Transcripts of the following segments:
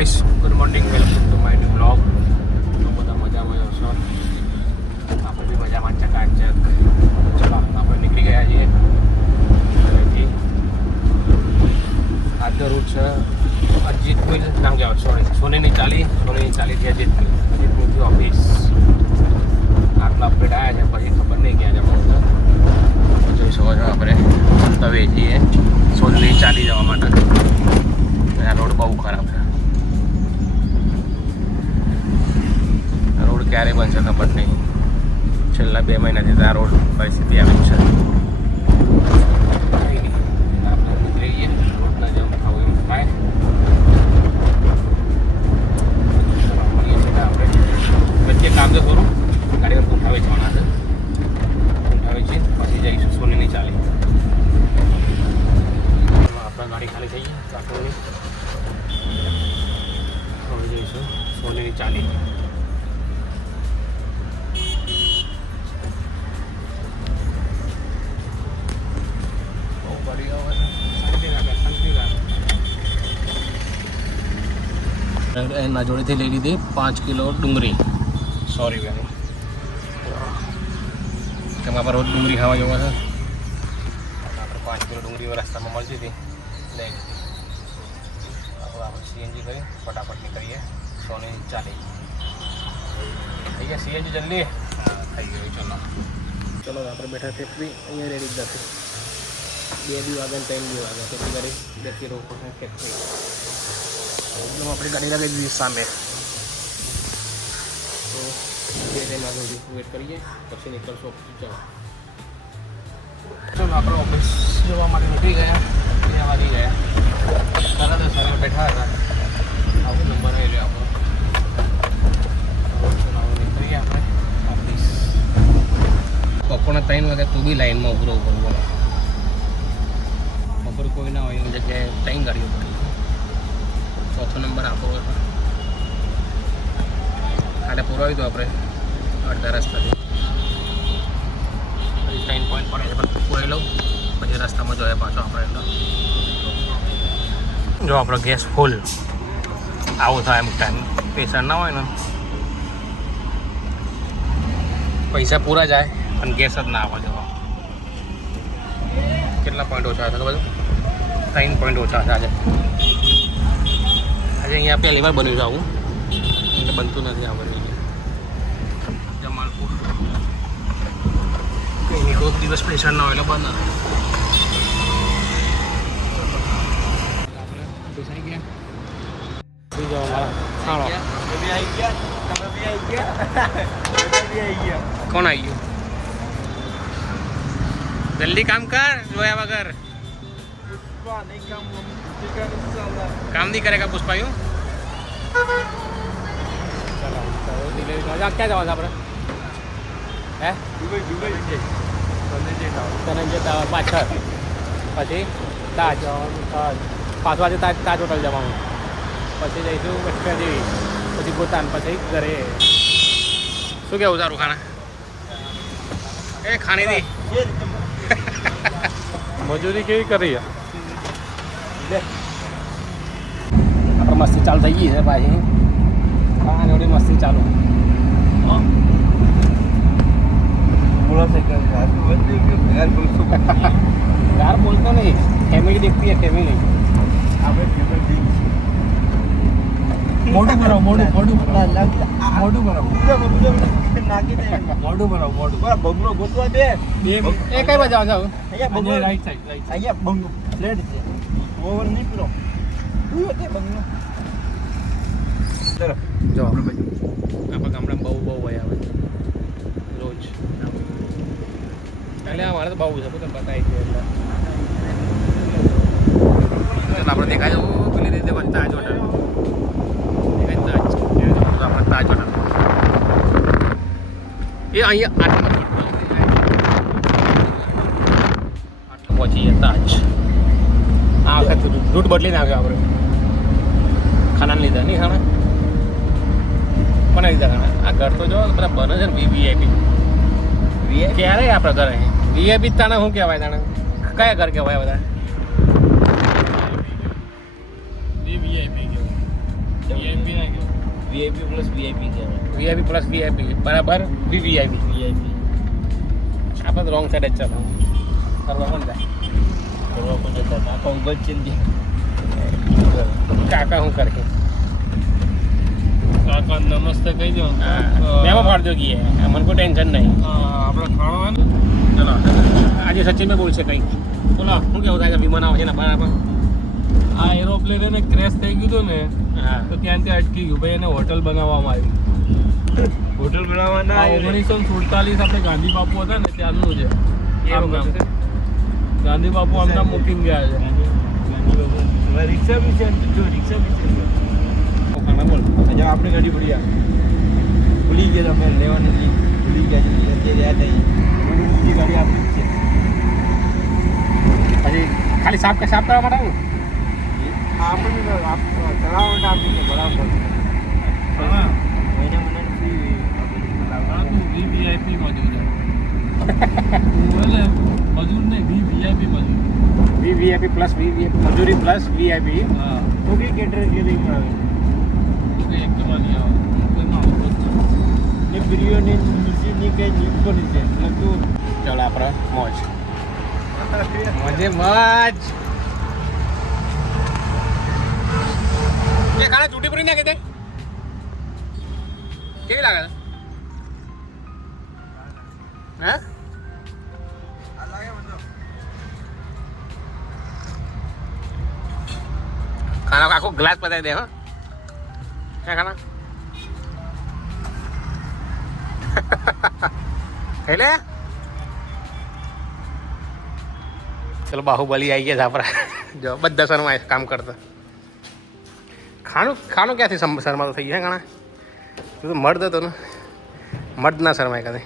Guys, good morning, welcome to my new blog. તો બધા મજામાં હશો, આપણે બી મજામાં ચકાચક. ચલો આપણે નીકળી ગયા છીએ ઘરેથી. આજનો રૂટ છે અજીત મિલ ના જાઓ સોનેની ચાલી થી અજીત મિલથી ઓફિસ. આટલા અપડેટ આવ્યા છે, પછી ખબર નહીં ક્યાં જવાનું છે. જોઈ શકો છો આપણે હવે છીએ સોનેની ચાલી જવા માટે. આ રોડ બહુ ખરાબ છે, રોડ ક્યારે બનશે ખબર નહીં. છેલ્લા 2 મહિનાથી આ રોડ પરિસ્થિતિ આવી છે. આપણે નીકળી જઈએ, રોડના જેમ આવું એવું થાય. આપણે વચ્ચે કામ તો કરું, ગાડી પર ઉઠાવે જવાના છે. ઉઠાવે છે પછી જઈશું સોનીની ચાલી. આપણે ગાડી ખાલી થઈ ગઈ ચાકુની. હવે જઈશું સોનીની ચાલી. એના જોડેથી લઈ લીધી 5 કિલો ડુંગળી. સોરી ભાઈ, કેમ આપણે રોજ ડુંગળી ખાવા જવા છે. આપણે 5 કિલો ડુંગળી રસ્તામાં મળતી હતી, લઈ લીધી. આપણે સીએનજી કરી ફટાફટ નીકળીએ સોની ચાલી. થઈ ગયા સીએનજી જલ્દી. હા થઈ ગયું. ચલો આપણે બેઠા ફેક્ટરી અહીંયા રેડી જ નથી. 2 વાગે 3 વાગે કેટલી ગાડી બેઠી રોકો છે ફેક્ટરી. એકદમ આપણી ગાડી લાગી દીધી સામે. તો 2-3 વાગે વેટ કરીએ પછી નીકળશું ઓફિસ જવા. ચલો આપણે ઓફિસ જવા માટે નીકળી ગયા. 2 વાગી ગયા. સરસ સરસ બેઠા હતા. આવો નંબર આવી રહ્યો આપણો. નીકળીએ આપણે ઓફિસ. બપોરના 3 વાગે તું બી લાઈનમાં ઉભરો બોલો. બપોર કોઈ ના હોય એની જગ્યાએ 3 ગાડીઓ પડી. 4થો નંબર આપણો હતો. ખાલી પુરાવી દો આપણે અડધા રસ્તાથી. પછી 3 પોઈન્ટ પડે છે પણ પુરાવી લઉં પછી રસ્તામાં જોઈએ પાછો આપણે. એટલે જો આપણો ગેસ ફૂલ આવું થાય અમુક ટાઈમ. પ્રેશર ના હોય ને, પૈસા પૂરા જાય પણ ગેસ જ ના આવે. જો કેટલા પોઈન્ટ ઓછા છે ખબર? 3 પોઈન્ટ ઓછા છે આજે. આજે અહીંયા પહેલી વાર બન્યું છે આવું, એટલે બનતું નથી આ બની જમાલપુર. કંઈ કોઈક દિવસ પ્રેશર ના હોય એટલે બંધ નથી. આપણે બેસાઈ ગયા. સુઈ જાઓ મારા ખાણો. કોણ આવી ગયું? જલ્દી કામ કર, જોયા વગર काम नहीं करेगा पुष्पा यूँ. क्या जवा આપણે હે ધનંજય ટાવર પાછળ. પછી તાજ 5 વાગે તાજ હોટલ જવાનું. પછી જઈશું વૈષ્ણોદેવી, પછી ગોતાન, પછી ઘરે. શું કેવું તારું ખાના? એ ખાણી દી મજૂરી કેવી કરી? આપણે મસ્તી ચાલુ થઈ ગઈ છે પાછી. હા જોડે મસ્તી ચાલુ. यार बोलता नहीं, फैमिली देखती है फैमिली. મોઢું ભરાવ મોઢું મોઢું ભરાવ મોઢું ભરાવ મોઢું ભરાવ મોઢું બંગલો ગોતવા દે. એ કઈ બાજુ જાવ? અહીંયા બંગલો રાઈટ સાઈડ. અહીંયા બંગલો ફ્લેટ છે. ઓવર નહીં પીરો તે બંગલો. ચલો જો આપણે બાજુ આપણા ગામડામાં બહુ હોય આવે રોજ. એટલે અમારે તો બહુ છે, તમને બતાવી છે. એટલે આપણે દેખાય પેલી રીતે તાજ હોટલ. આપણે તાજ હોટલ એ અહીંયા આટલું પહોંચીએ તાજ. આ વખત રૂટ બદલીને આવ્યો આપણે. ખાનાને લીધા નહીં ખાના કોને લીધા ખાના? આ ઘર તો જો બધા બને છે ને વીઆઈપી. ક્યારે આપણે ઘરે વીઆઈપી તાણે શું કહેવાય? તાણે કયા ઘર કહેવાય બધા? વીઆઈપી વીઆઈપી પ્લસ વીઆઈપી કહેવાય. વીઆઈપી પ્લસ વીઆઈપી બરાબર વીવીઆઈપી. વીઆઈપી આપણે તો રોંગ સાઈડ જ ચાલો કરવા કોણ જાય. કરવા પણ જતા કાકા ઊભા જ છે ને કાકા શું કરે કાકા નમસ્તે કહી દો. મેમાં ફાળજો ગઈએ મને કોઈ ટેન્શન નહીં. આપણે ખાવાનું ચલો આજે સચિન બોલશે કંઈક બોલો શું કેવું થાય વિમાન આવે છે ને બરાબર. આ એરોપ્લેન એને ક્રેશ થઈ ગયું હતું ને હા તો ત્યાંથી અટકી ગયું ભાઈ એને હોટલ બનાવવામાં આવી. હોટલ બનાવવાના 1947 આપણે ગાંધી બાપુ હતા ને ત્યારનું છે એવું કામ છે. ગાંધી બાપુ આમના મૂકીને ગયા છે. રિક્ષા બી છે જો રિક્ષા બી છે બોલ આજે આપણે ગાડી પડી ભૂલી ગયા તમે લેવાની હતી ભૂલી ગયા છે અત્યારે યાદ આવી બીજી ગાડી આપણી છે પછી ખાલી સાફ કરવા માટે આવું આપણને ચલાવવા માટે આપી છે બરાબર હા મહિના મહિનાની ફી હા તું વીવીઆઈપી મજૂર છે એટલે મજૂર નહીં વીવીઆઈપી મજૂર. વીવીઆઈપી પ્લસ વીવીઆઈપી મજૂરી પ્લસ વીઆઈપી. હા તો બી કેટર ગેરિંગમાં આવે તો કે એક નહીં આવે કોઈમાં આવતો જ ને બિરિયાની નીચેની કંઈ નીક પણ છે એટલે તું ચલો આપણે મોજ મજે મોજ. એ ખાને ચૂંટી પૂરી નાખી દે કેવી લાગે હે ખાના આખો ગ્લાસ પતાવી દે હો હે ખાના ખાઈ લે. ચલો બાહુબલી આવી ગયા આપણા જો બધા શર્મા કામ કરતા. ખાણું ક્યાંથી શર્માતો થઈ ગયા ઘણા તું તો મર્દ હતો ને મર્દ ના શર્માય કદે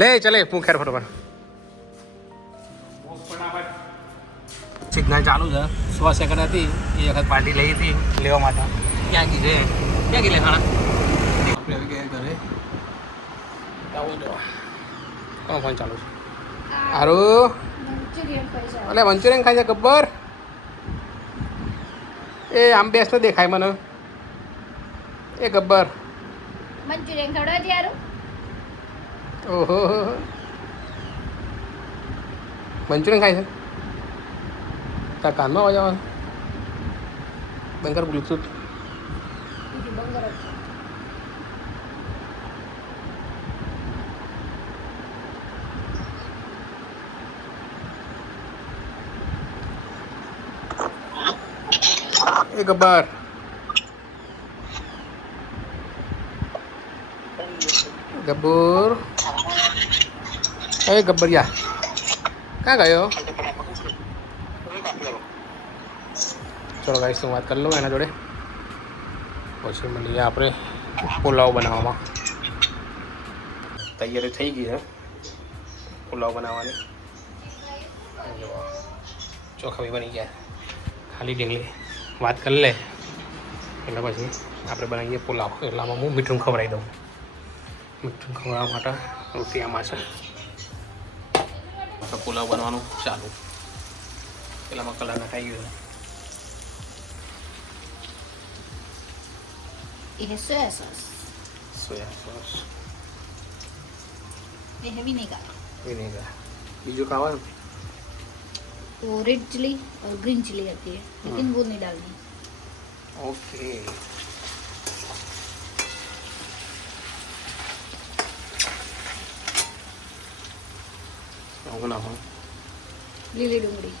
લે ચલે હું ખેર ફટોફટ. સિગ્નલ ચાલુ છે 100 સેકન્ડ હતી એ વખત પાર્ટી લઈ હતી લેવા માટે. ક્યાં ગઈ છે ક્યાં ગઈ લે ખાણા આપણે આવી ગયા ઘરે આવું જો કોણ ફોન ચાલુ છે હારું અલે મંચુરિયન ખાય છે ગબ્બર. એ આમ બેસ તો દેખાય મને એ ગબ્બર. મંચુરિયન ખવડાવ દે યાર. ઓહો મંચુરિયન ખાય છે તાર કાનમાં અવાજ આવે બંગર બ્લુટૂથ. એ ગબ્બર ગબ્બર એ ગબ્બરિયા ક્યાં ગયો. ચલો ગાઈસ હું વાત કરી લઉં એના જોડે પછી મળીએ આપણે પુલાવ બનાવવામાં. તૈયારી થઈ ગઈ છે પુલાવ બનાવવાની. ચોખા બી બની ગયા ખાલી ઢીંગલી વાત કરી લે એટલે પછી આપણે બનાવીએ પુલાવ. એટલામાં હું મીઠું ખવડાવી દઉં. મીઠું ખવડાવવા માટે રોટી આમાં છે તો પુલાવ બનવાનું ચાલુ. પેલામાં કલર નખાઈ ગયો Ini soya sauce. Soya sauce Ini vinegar. Vinegar. બીજું ખાવાનું वो रेड चिली और ग्रीन चिली आती है लेकिन वो नहीं डालनी. ઓકે. આવું નાખો લીલી ડુંગળી.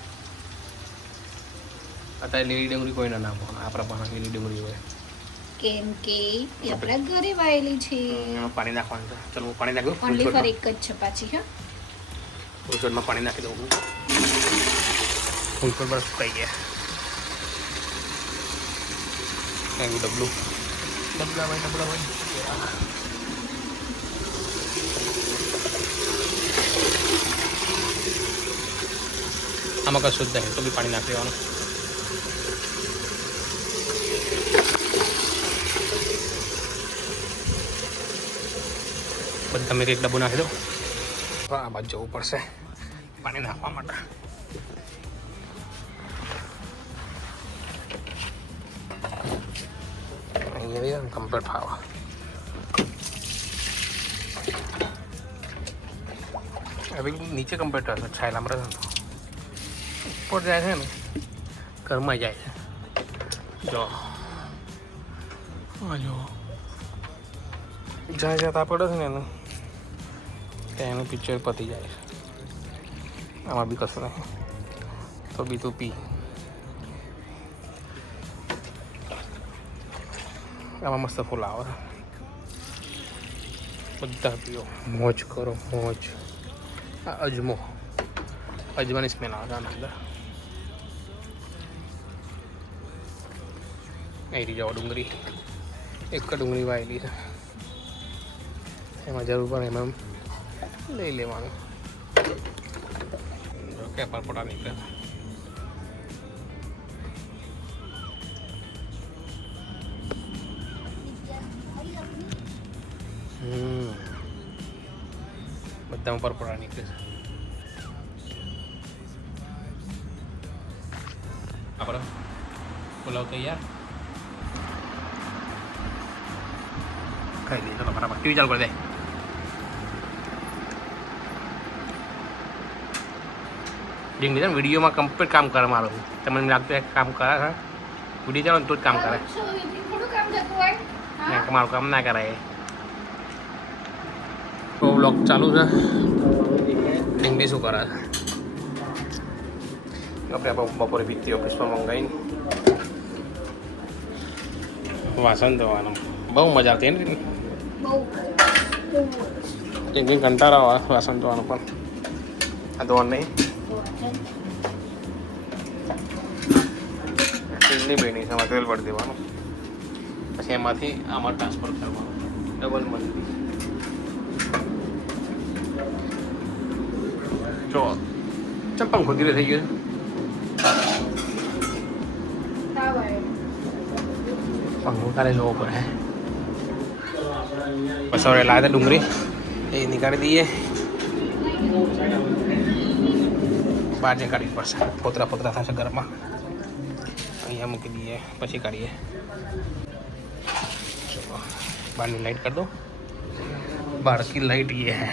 અત્યારે લીલી ડુંગળી કોઈ ના નાખો આપણા પાસે લીલી ડુંગળી હોય. કેમ કે એ આપણા ઘરે વાયેલી છે. એમાં પાણી નાખવાનું છે. ચલો હું પાણી નાખી દઉં. ઓનલી ફોર એક જ છે પાછી. હા ફૂલછોડમાં પાણી નાખી દઉં હું. ફૂલછોડ બસ સુકાઈ ગયા. એવું ડબલું ડબલા હોય આમાં કશું જ નહીં તો બી પાણી નાખી દેવાનું. બધા મેં એક ડબ્બો નાખી દો. આ બાજુ જવું પડશે પાણી નાખવા માટે. અહીંયા કમ્પ્લીટ ફાવા હવે નીચે કમ્પ્લીટ હશે છાયલા માં ઉપર જાય છે ને ઘરમાં જાય છે જો જો જ્યાં જ્યાં તાપ પડે છે ને એનું ત્યાં એનું પિક્ચર પતી જાય છે આમાં બી કશું નહીં તો બી તું પી આમાં મસ્ત ફૂલ આવે બધા પીઓ મોજ કરો મોજ આ અજમાની સ્મેલ આવે આના અંદર અહીં જાઓ ડુંગળી એક ડુંગળી વાયેલી છે એમાં જરૂર પડે એમાં લઈ લેવાનું કે પરપોટા નીકળે બધામાં પરપોટા નીકળે છે આપણો પુલાવ તૈયાર ખાઈ લઈએ ચલો બરાબર ટીવી ચાલુ કરી દે ડીંગલી છે ને વિડીયોમાં કમ્પ્લીટ કામ કરે મારું તમને લાગતું કામ કરે છે વિડીયો ચાલો ને તો જ કામ કરે મારું કામ ના કરાય તો બ્લોગ ચાલુ છે ડીંગલી શું કરે છે આપણે બપોરે બીકતી ઓફિસમાં મંગાવીને વાસણ ધોવાનું બહુ મજા આવતી ને ડીંગલી કંટાળો આવે વાસણ ધોવાનું પણ આ ધોવાનું નહીં તેલની બેની એમાં તેલ ભરી દેવાનું પછી એમાંથી આમાં ટ્રાન્સફર કરવાનું ડબલ મળી જો ચપ્પલ ખોદી થઈ ગયું પંખો કાલે લેવો પડે પછી હવે લાવે ડુંગળી એ નીકાળી દઈએ બહાર જે કાઢવી પડશે ફોતરા ફોતરા થશે ઘરમાં અહીંયા મૂકી દઈએ પછી કાઢીએ ચલો બહારની લાઈટ કરી દો बाहर की लाइट ये है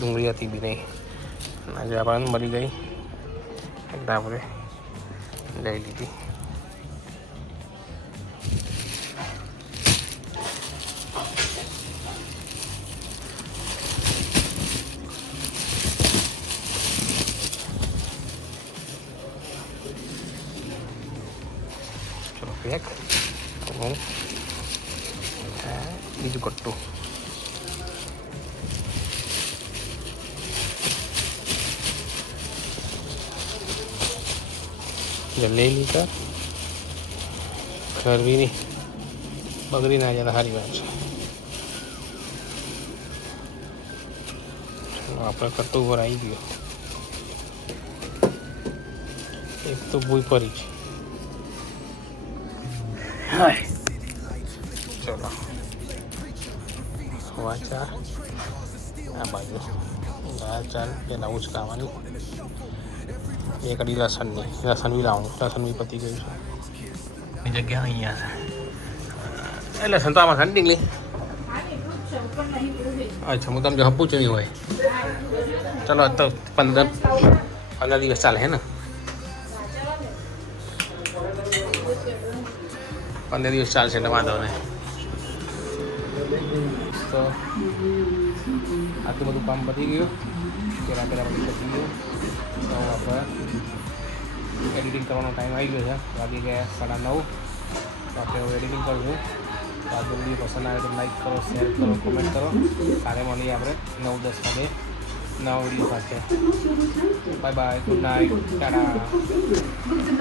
डूंगरी आती भी नहीं ना जापान मरी गई डाबरे ले ली थी चलो पैक बीजू कट्टू ले ली का घर भी नहीं बगड़ी ना ज़्यादा सारी बात है। चलो अपने कट्टू पर आई गयो एक तो बुई परी चलो वाचा आ बाजू दाल चाल पेला उचकावानी एक अड़ी लसन नहीं लसन भी लाऊँ लसन भी पती गई जगह नहीं है लसन तो आमा नीकली अच्छा हूँ तम जो पूछू नहीं हुए चलो तो 15 दिवस चाले है ना 15 दिवस चाल से वांधो ने तो आटલું બધું કામ પતી ગયું પેલા બધું પતી ગયું તો આપણે એડિટિંગ કરવાનો ટાઈમ આવી ગયો છે વાગી ગયા 9:30 તો આપણે હવે એડિટિંગ કરશું તો આ વિડીયો પસંદ આવે તો લાઈક કરો શેર કરો કોમેન્ટ કરો કાલે મળીએ આપણે 9-10 વાગે નવા વિડીયો સાથે bye bye good night Tata